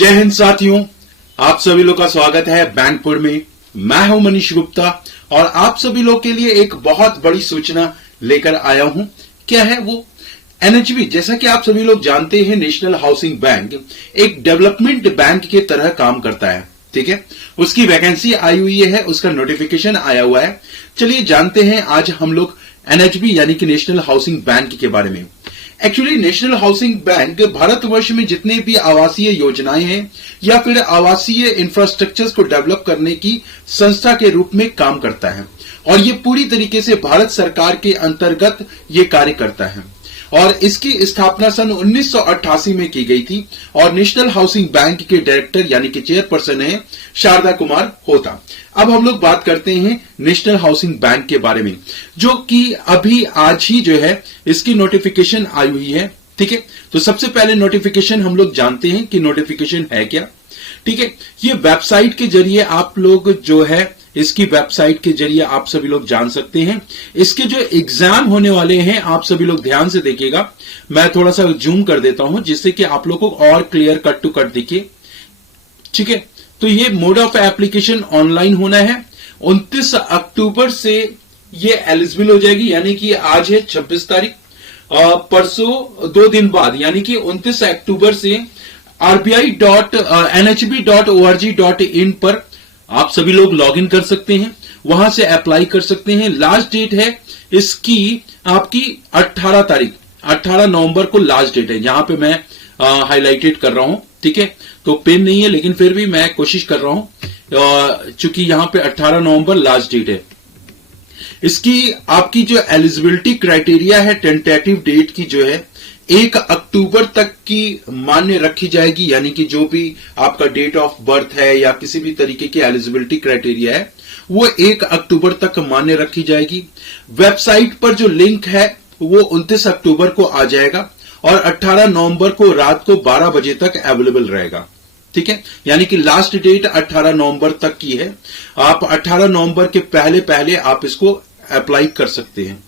जय हिंद साथियों, आप सभी लोग का स्वागत है बैंकपुर में। मैं हूं मनीष गुप्ता और आप सभी लोग के लिए एक बहुत बड़ी सूचना लेकर आया हूं। क्या है वो? एनएचबी, जैसा कि आप सभी लोग जानते हैं, नेशनल हाउसिंग बैंक एक डेवलपमेंट बैंक के तरह काम करता है। ठीक है, उसकी वैकेंसी आई हुई है, उसका नोटिफिकेशन आया हुआ है। चलिए जानते हैं आज हम लोग एनएचबी यानी कि नेशनल हाउसिंग बैंक के बारे में। Actually national housing bank Bharatvarsh में जितने भी आवासीय योजनाएं हैं या फिर आवासीय इंफ्रास्ट्रक्चर्स को डेवलप करने की संस्था के रूप में काम करता है और ये पूरी तरीके से भारत सरकार के अंतर्गत ये कार्य करता है और इसकी स्थापना सन 1988 में की गई थी और नेशनल हाउसिंग बैंक के डायरेक्टर यानी कि चेयरपर्सन है शारदा कुमार होता। अब हम लोग बात करते हैं नेशनल हाउसिंग बैंक के बारे में, जो कि अभी आज ही जो है इसकी नोटिफिकेशन आई हुई है। ठीक है, तो सबसे पहले नोटिफिकेशन हम लोग जानते हैं कि नोटिफिकेशन है क्या। ठीक है, ये वेबसाइट के जरिए आप लोग जो है इसकी वेबसाइट के जरिए आप सभी लोग जान सकते हैं। इसके जो एग्जाम होने वाले हैं आप सभी लोग ध्यान से देखिएगा। मैं थोड़ा सा जूम कर देता हूं जिससे कि आप लोगों को और क्लियर कट टू कट दिखे। ठीक है, तो ये मोड ऑफ एप्लीकेशन ऑनलाइन होना है। 29 अक्टूबर से ये एलिजिबल हो जाएगी, यानी कि आज है 26 तारीख, परसों 2 दिन बाद यानी कि 29 अक्टूबर से rbi.nhb.org.in पर आप सभी लोग लॉगिन कर सकते हैं, वहां से अप्लाई कर सकते हैं। लास्ट डेट है इसकी आपकी 18 तारीख, 18 नवंबर को लास्ट डेट है। यहां पे मैं हाईलाइटेड कर रहा हूं। ठीक है, तो पेन नहीं है लेकिन फिर भी मैं कोशिश कर रहा हूं, चूंकि यहां पे 18 नवंबर लास्ट डेट है। इसकी आपकी जो एलिजिबिलिटी क्राइटेरिया है टेंटेटिव डेट की जो है 1 अक्टूबर तक की मान्य रखी जाएगी, यानी कि जो भी आपका डेट ऑफ बर्थ है या किसी भी तरीके की एलिजिबिलिटी क्राइटेरिया है वो 1 अक्टूबर तक मान्य रखी जाएगी। वेबसाइट पर जो लिंक है वो 29 अक्टूबर को आ जाएगा और 18 नवंबर को रात को 12 बजे तक अवेलेबल रहेगा। ठीक है, यानी कि लास्ट डेट 18 नवंबर तक की है। आप 18 नवंबर के पहले पहले आप इसको अप्लाई कर सकते हैं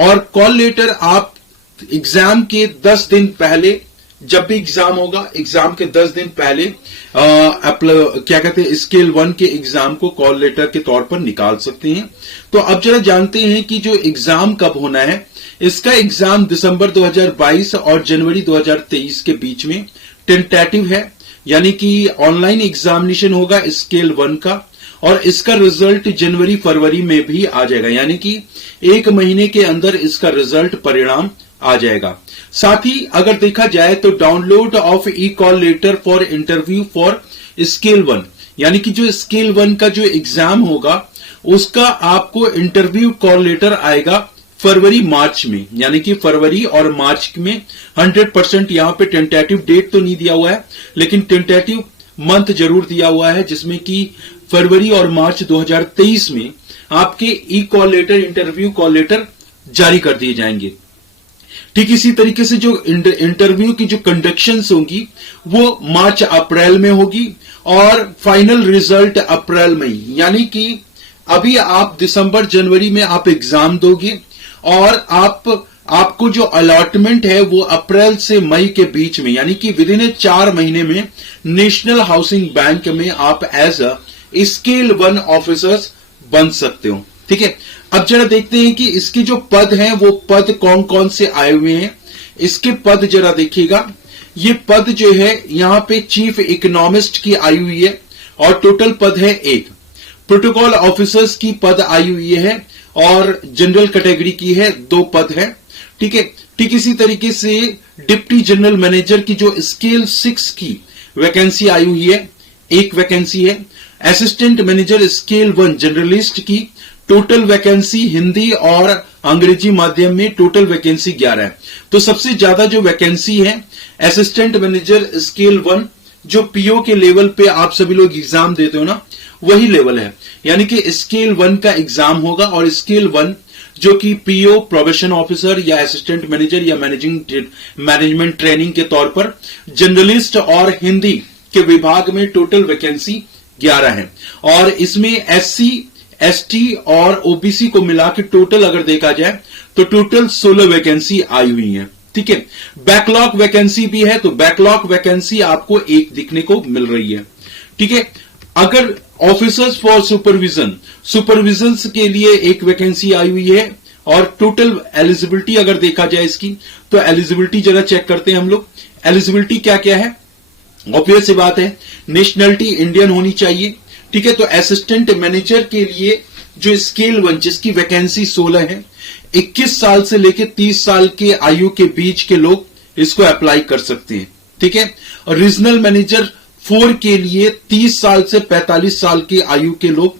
और कॉल लेटर आप एग्जाम के 10 दिन पहले, जब भी एग्जाम होगा एग्जाम के 10 दिन पहले क्या कहते हैं स्केल 1 के एग्जाम को कॉल लेटर के तौर पर निकाल सकते हैं। तो अब जरा जानते हैं कि जो एग्जाम कब होना है। इसका एग्जाम दिसंबर 2022 और जनवरी 2023 के बीच में टेंटेटिव है, यानी कि ऑनलाइन एग्जामिनेशन होगा स्केल 1 का और इसका रिजल्ट जनवरी फरवरी में भी आ जाएगा, यानी कि 1 महीने के अंदर इसका रिजल्ट परिणाम आ जाएगा। साथ ही अगर देखा जाए तो download of e call letter for interview for scale 1, यानी कि जो स्केल 1 का जो एग्जाम होगा उसका आपको इंटरव्यू कॉल लेटर आएगा फरवरी मार्च में, यानी कि फरवरी और मार्च में 100%। यहां पे टेंटेटिव डेट तो नहीं दिया हुआ है लेकिन टेंटेटिव मंथ जरूर दिया हुआ है, जिसमें कि फरवरी और मार्च 2023 में आपके e call letter, interview call letter जारी कर दिए जाएंगे। ठीक इसी तरीके से जो इंटरव्यू की जो कंडक्शंस होंगी वो मार्च अप्रैल में होगी और फाइनल रिजल्ट अप्रैल में, यानी कि अभी आप दिसंबर जनवरी में आप एग्जाम दोगे और आपको जो अलॉटमेंट है वो अप्रैल से मई के बीच में, यानी कि विद इन 4 महीने में नेशनल हाउसिंग बैंक में आप एज अ स्केल 1 ऑफिसर्स बन सकते हो। ठीक है, अब जरा देखते हैं कि इसके जो पद हैं वो पद कौन कौन से आए हुए हैं। इसके पद जरा देखिएगा, ये पद जो है यहां पे चीफ इकोनॉमिस्ट की आई हुई है और टोटल पद है 1। प्रोटोकॉल ऑफिसर्स की पद आई हुई है और जनरल कैटेगरी की है 2 पद है। ठीक है, ठीक इसी तरीके से डिप्टी जनरल मैनेजर की जो स्केल 6 की वैकेंसी आई हुई है, 1 वैकेंसी है। असिस्टेंट मैनेजर स्केल 1 जर्नलिस्ट की टोटल वैकेंसी हिंदी और अंग्रेजी माध्यम में टोटल वैकेंसी 11 है। तो सबसे ज्यादा जो वैकेंसी है असिस्टेंट मैनेजर स्केल 1, जो पीओ के लेवल पे आप सभी लोग एग्जाम देते हो ना, वही लेवल है, यानी कि स्केल 1 का एग्जाम होगा और स्केल 1 जो कि पीओ, प्रोबेशन ऑफिसर या असिस्टेंट मैनेजर या मैनेजमेंट ट्रेनिंग के तौर पर, जर्नलिस्ट और हिंदी के विभाग में टोटल वैकेंसी 11 है और इसमें एससी, एसटी और ओबीसी को मिला के टोटल अगर देखा जाए तो टोटल 16 वैकेंसी आई हुई है। ठीक है। बैकलॉग वैकेंसी भी है, तो बैकलॉग वैकेंसी आपको एक दिखने को मिल रही है, ठीक है। अगर ऑफिसर्स फॉर सुपरविजन के लिए एक वैकेंसी आई हुई है, और टोटल एलिजिबिलिटी अगर देखा जाए इसकी, तो एलिजिबिलिटी जरा चेक करते हैं हम लोग। एलिजिबिलिटी क्या क्या है, ऑब्वियस सी बात है, नेशनलिटी इंडियन होनी चाहिए, ठीक है। तो असिस्टेंट मैनेजर के लिए जो स्केल 1 जिसकी वैकेंसी 16 है, 21 साल से लेकर 30 साल के आयु के बीच के लोग इसको अप्लाई कर सकते हैं, ठीक है। और रीजनल मैनेजर 4 के लिए 30 साल से 45 साल की आयु के लोग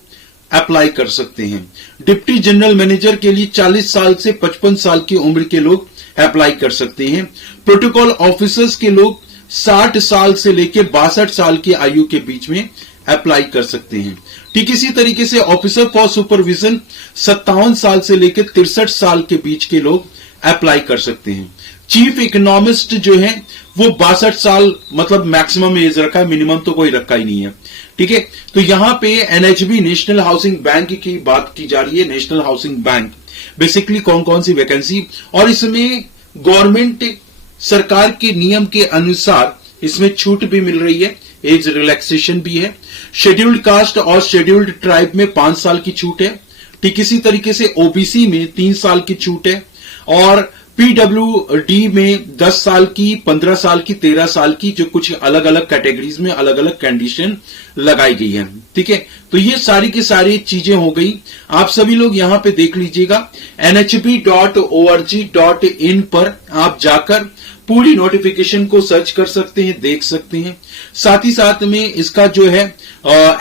अप्लाई कर सकते हैं। डिप्टी जनरल मैनेजर के लिए 40 साल से 55 साल की उम्र के लोग अप्लाई कर सकते हैं। प्रोटोकॉल ऑफिसर्स के लोग 60 साल से लेकर 62 साल की आयु के बीच में अप्लाई कर सकते हैं। ठीक इसी तरीके से ऑफिसर फॉर सुपरविजन 57 साल से लेकर 63 साल के बीच के लोग अप्लाई कर सकते हैं। चीफ इकोनॉमिस्ट जो है वो 62 साल मतलब मैक्सिमम एज रखा है, मिनिमम तो कोई रखा ही नहीं है, ठीक है। तो यहां पे एनएचबी नेशनल हाउसिंग बैंक की बात की जा रही है। नेशनल हाउसिंग बैंक बेसिकली कौन कौन सी वैकेंसी, और इसमें गवर्नमेंट सरकार के नियम के अनुसार इसमें छूट भी मिल रही है, एज रिलैक्सेशन भी है। शेड्यूल्ड कास्ट और शेड्यूल्ड ट्राइब में 5 साल की छूट है। ठीक इसी तरीके से ओबीसी में 3 साल की छूट है, और पीडब्ल्यूडी में 10 साल की, 15 साल की, 13 साल की, जो कुछ अलग अलग कैटेगरीज में अलग अलग कंडीशन लगाई गई है, ठीक है। तो ये सारी की सारी चीजें हो गई। आप सभी लोग यहां पे देख लीजिएगा, nhb.org.in पर आप जाकर पूरी नोटिफिकेशन को सर्च कर सकते हैं, देख सकते हैं। साथ ही साथ में इसका जो है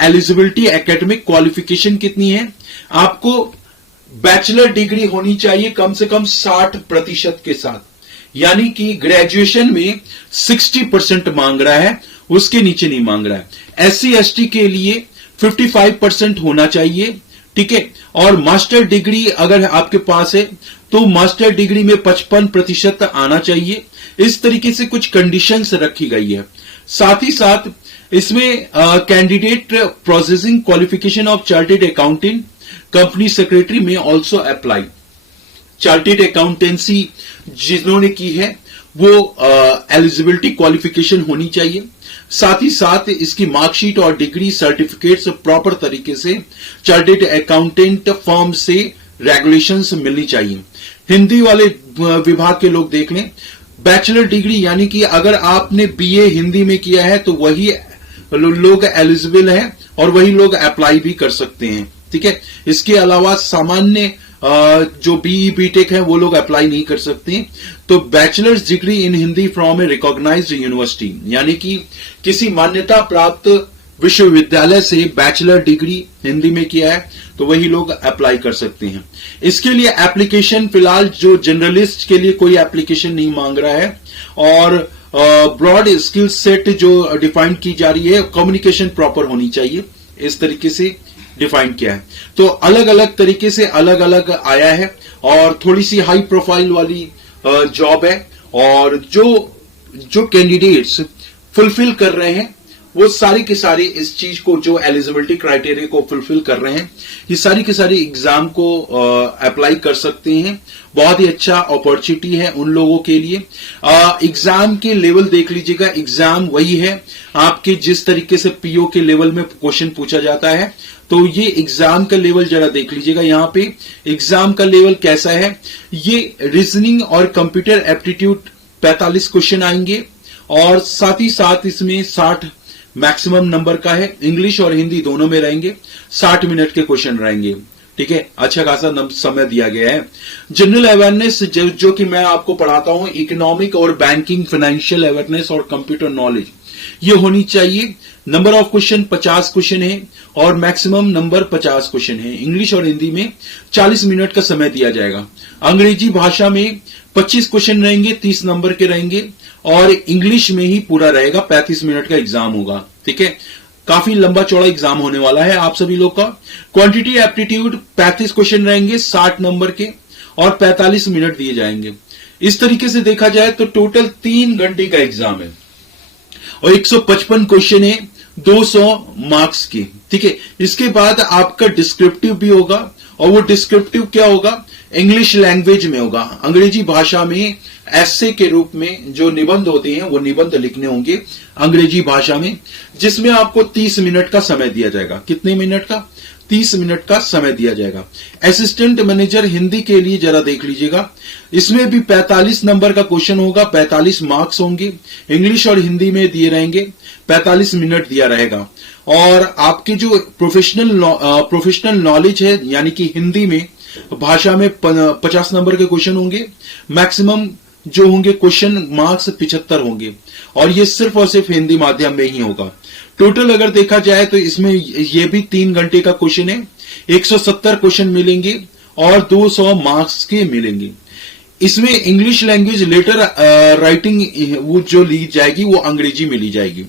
एलिजिबिलिटी एकेडमिक क्वालिफिकेशन कितनी है, आपको बैचलर डिग्री होनी चाहिए कम से कम 60% के साथ, यानी कि ग्रेजुएशन में 60% मांग रहा है, उसके नीचे नहीं मांग रहा है। एससी एसटी के लिए 55% होना चाहिए, ठीक है। और मास्टर डिग्री अगर आपके पास है तो मास्टर डिग्री में 55% आना चाहिए। इस तरीके से कुछ कंडीशंस रखी गई है। साथ ही साथ इसमें candidate processing qualification of chartered accountant company secretary में ऑल्सो अप्लाई। चार्टेड अकाउंटेंसी जिन्होंने की है वो एलिजिबिलिटी क्वालिफिकेशन होनी चाहिए। साथ ही साथ इसकी मार्कशीट और डिग्री सर्टिफिकेट्स प्रॉपर तरीके से चार्टेड अकाउंटेंट फर्म से रेगुलेशंस मिलनी चाहिए। हिंदी वाले विभाग के लोग देख लें, बैचलर डिग्री यानी कि अगर आपने बीए हिंदी में किया है तो वही लोग एलिजिबल है और वही लोग अप्लाई भी कर सकते हैं, ठीक है। इसके अलावा सामान्य जो बीई बीटेक है वो लोग अप्लाई नहीं कर सकते। तो bachelor's degree in Hindi from a recognized university, यानी कि किसी मान्यता प्राप्त विश्वविद्यालय से बैचलर डिग्री हिंदी में किया है तो वही लोग अप्लाई कर सकते हैं। इसके लिए एप्लीकेशन फिलहाल जो जनरलिस्ट के लिए कोई एप्लीकेशन नहीं मांग रहा है, और ब्रॉड स्किल सेट जो डिफाइन की जा रही है, कम्युनिकेशन प्रॉपर होनी चाहिए, इस तरीके से डिफाइन किया है। तो अलग अलग तरीके से अलग अलग आया है, और थोड़ी सी हाई प्रोफाइल वाली जॉब है, और जो कैंडिडेट्स फुलफिल कर रहे हैं वो सारी की सारी इस चीज को, जो एलिजिबिलिटी क्राइटेरिया को फुलफिल कर रहे हैं, ये सारी की सारी एग्जाम को अप्लाई कर सकते हैं। बहुत ही अच्छा अपॉर्चुनिटी है उन लोगों के लिए। एग्जाम के लेवल देख लीजिएगा, एग्जाम वही है आपके जिस तरीके से पीओ के लेवल में क्वेश्चन पूछा जाता है, तो ये एग्जाम का लेवल जरा देख लीजिएगा। यहां पे एग्जाम का लेवल कैसा है, ये रीजनिंग और कंप्यूटर एप्टीट्यूड 45 क्वेश्चन आएंगे, और साथ ही साथ इसमें 60 मैक्सिमम नंबर का है। इंग्लिश और हिंदी दोनों में रहेंगे, 60 मिनट के क्वेश्चन रहेंगे, ठीक है। अच्छा खासा समय दिया गया है। जनरल अवेयरनेस जो कि मैं आपको पढ़ाता हूं, इकोनॉमिक और बैंकिंग, फाइनेंशियल अवेयरनेस और कंप्यूटर नॉलेज, ये होनी चाहिए। नंबर ऑफ क्वेश्चन 50 क्वेश्चन है, और मैक्सिमम नंबर 50 क्वेश्चन है। इंग्लिश और हिंदी में 40 मिनट का समय दिया जाएगा। अंग्रेजी भाषा में 25 क्वेश्चन रहेंगे, 30 नंबर के रहेंगे, और इंग्लिश में ही पूरा रहेगा, 35 मिनट का एग्जाम होगा, ठीक है। काफी लंबा चौड़ा एग्जाम होने वाला है आप सभी लोग का। क्वांटिटी एप्टीट्यूड 35 क्वेश्चन रहेंगे 60 नंबर के, और 45 मिनट दिए जाएंगे। इस तरीके से देखा जाए तो टोटल 3 घंटे का एग्जाम है, और 155 क्वेश्चन है 200 मार्क्स की, ठीक है। इसके बाद आपका डिस्क्रिप्टिव भी होगा, और वो डिस्क्रिप्टिव क्या होगा, इंग्लिश लैंग्वेज में होगा। अंग्रेजी भाषा में एसे के रूप में जो निबंध होते हैं वो निबंध लिखने होंगे अंग्रेजी भाषा में, जिसमें आपको 30 मिनट का समय दिया जाएगा। कितने मिनट का? 30 मिनट का समय दिया जाएगा। असिस्टेंट मैनेजर हिंदी के लिए जरा देख लीजिएगा, इसमें भी 45 नंबर का क्वेश्चन होगा, 45 मार्क्स होंगे, इंग्लिश और हिंदी में दिए रहेंगे, 45 मिनट दिया रहेगा। और आपके जो प्रोफेशनल नॉलेज है यानी कि हिंदी में भाषा में 50 नंबर के क्वेश्चन होंगे, मैक्सिमम जो होंगे क्वेश्चन मार्क्स 75 होंगे, और ये सिर्फ और सिर्फ हिंदी माध्यम में ही होगा। टोटल अगर देखा जाए तो इसमें ये भी 3 घंटे का क्वेश्चन है, 170 क्वेश्चन मिलेंगे और 200 मार्क्स के मिलेंगे। इसमें इंग्लिश लैंग्वेज लेटर राइटिंग वो जो ली जाएगी वो अंग्रेजी में ली जाएगी।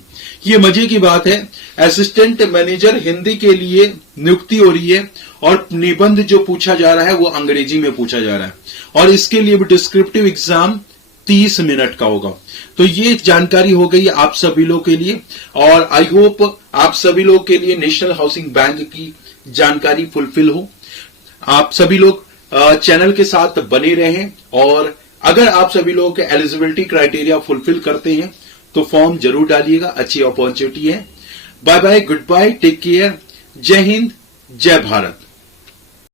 ये मजे की बात है, असिस्टेंट मैनेजर हिंदी के लिए नियुक्ति हो रही है और निबंध जो पूछा जा रहा है वो अंग्रेजी में पूछा जा रहा है, और इसके लिए भी डिस्क्रिप्टिव एग्जाम 30 मिनट का होगा। तो ये जानकारी हो गई आप सभी लोग के लिए, और आई होप आप सभी लोग के लिए नेशनल हाउसिंग बैंक की जानकारी फुलफिल हो। आप सभी लोग चैनल के साथ बने रहें, और अगर आप सभी लोग के एलिजिबिलिटी क्राइटेरिया फुलफिल करते हैं तो फॉर्म जरूर डालिएगा, अच्छी अपॉर्चुनिटी है। Bye bye, good bye, take care, जय हिंद, जय भारत।